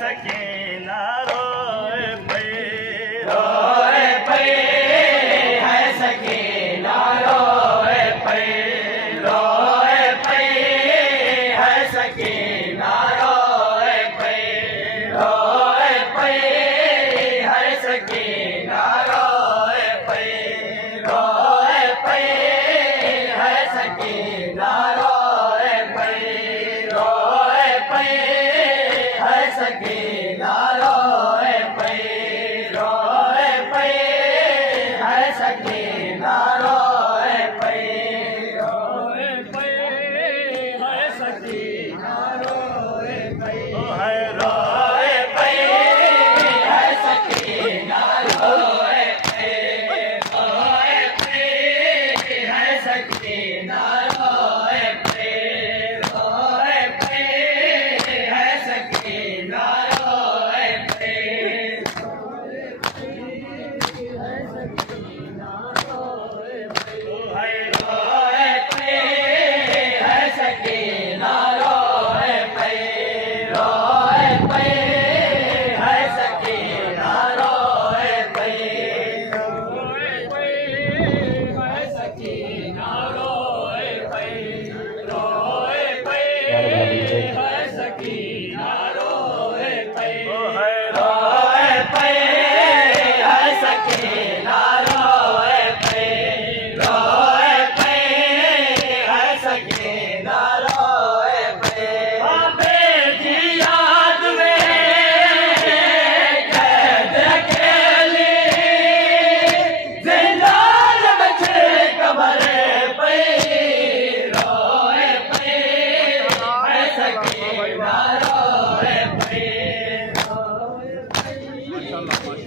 सकीना रोए पई रोए पई है सकीना रोए पई रोए पई है सकीना रोए पई रोए पई है सकीना रोए पई रोए पई है सकीना रोए पई रोए पई है सकीना रोए पई रोए पई है सकीना रोए पई रोए पई है सकीना रोए पई है रोए पई है सकीना रोए पई रोए पई है सकीना रोए पई रोए पई है सकीना रोए पई रोए पई है सकीना रोए पई रोए पई है सकीना रोए पई रोए पई है सकीना रोए पई रोए पई है सकीना रोए पई रोए पई है सकीना रोए पई रोए पई है सकीना रोए पई बाबे की याद में कैद अकेली जिंदान में कमर पई रोए पई है सकीना रोए पई रोए पई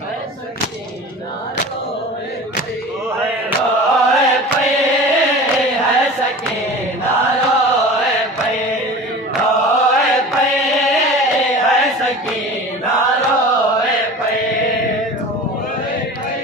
है सकीना रोए पई रोए पई है सकीना रोए पई रोए पई है सकीना रोए पई रोए पई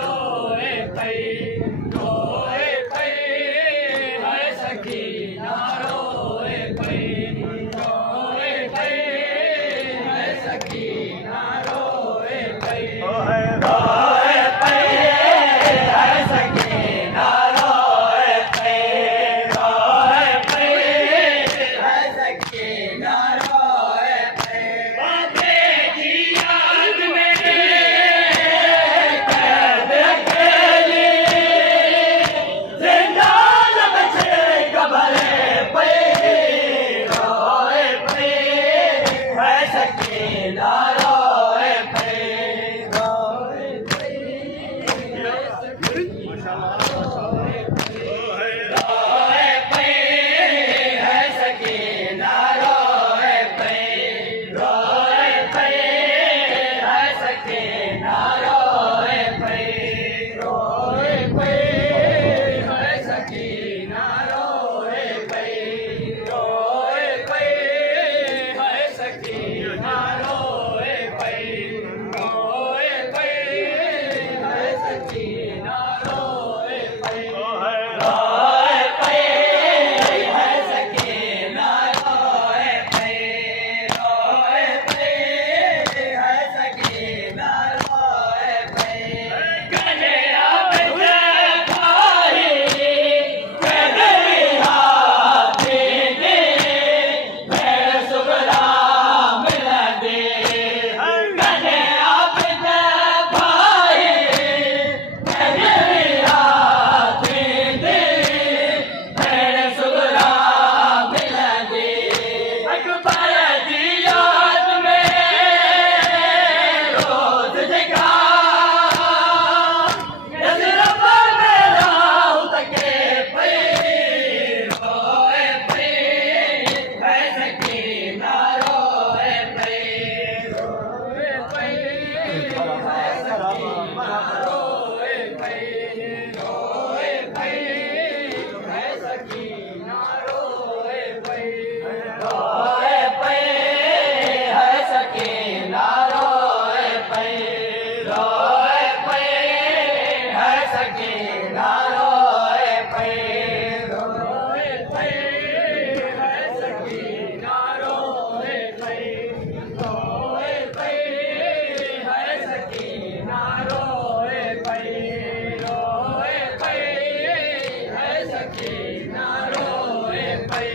रोए पई रोए पई है सकीना रोए पई रोए पई है सकीना रोए पई रोए पई है सकीना रोए पई रोए पई है सकीना रोए पई बाबे की याद में कैद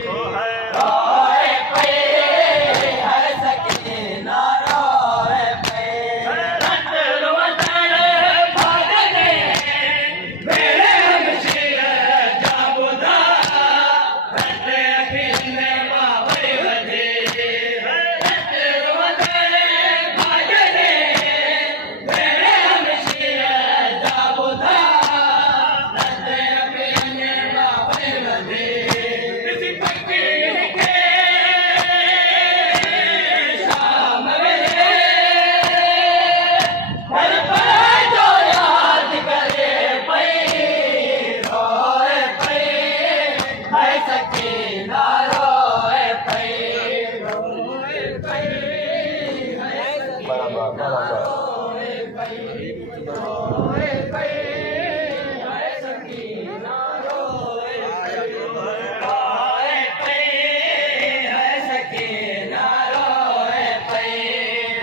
ओ है रोए पई है सखी ना रोए पई रत रोवण भागने मेरे हमशीर जा बुधा रत अखिन मावई वधे रत रोवण भागने मेरे हमशीर जा बुधा रत अखिन मावई वधे किसी फकीर के शाम वेले हर पल जो याद करे पई रोए पई है सखी ना रोए पई रोए पई है सखी बराबर बराबर रोए पई रोए पई है सखी ना रोए पई रोए पई है सखी ना रोए पई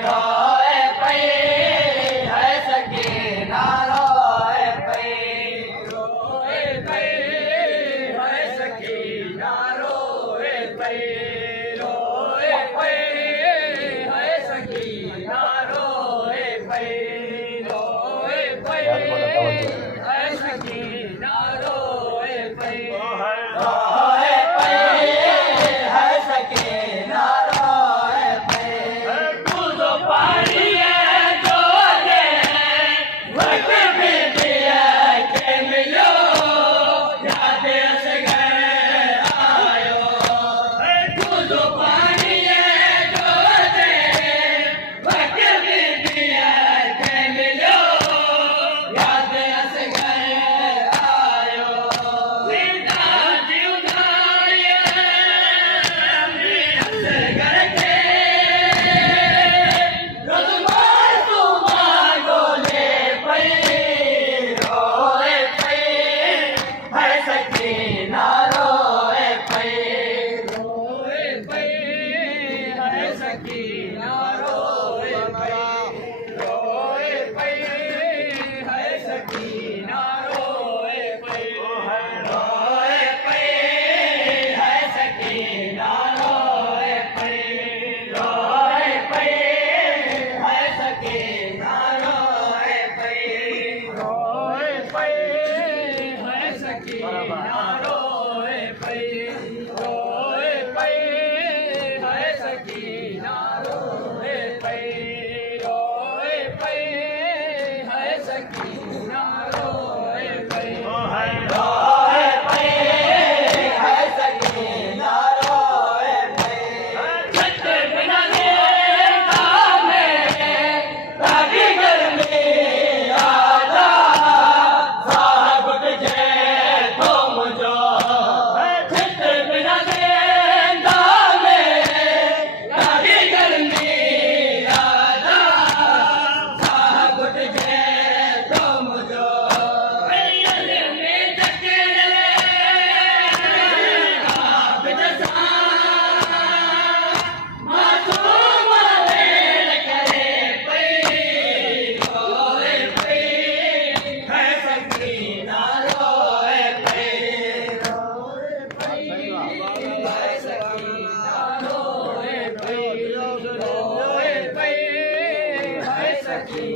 रोए पई है सखी ना रोए पई रोए पई है सखी ना रोए पई रोए पई है सखी ना रोए पई रोए पई है सखी ना रोए पई ओ है रोए पई है सखी ना रोए पई तू जो पानी है जो दे वक्त भी दिया के मिलो याद से घर आयो तू जो पानी है जो दे वक्त भी दिया के मिलो याद से घर आयो जिंदा जीवनाया से घर के रोजगार तू मांगो ले पई रोए पई है सखी ना रोए पई रोए पई है सखी ना रोए पई रोए पई है सखी ना रोए पई रोए पई है सखी ना रोए पई रोए पई है सखी ना रोए पई रोए पई है सखी ना रोए पई रोए पई है सखी ना रोए पई रोए पई है सखी ना रोए पई ओ है रोए पई है सखी ना रोए पई छत बिना देखा में तागी गर्मी आदा साहब जे तो मुझो छत बिना देखा में तागी गर्मी आदा साहब जे तो मुझो अरियल में जकरे आप जसा मासूम वेल करे पई रोए पई है सखी ना रोए पई रोए पई है सखी ना रोए पई रोए पई है सखी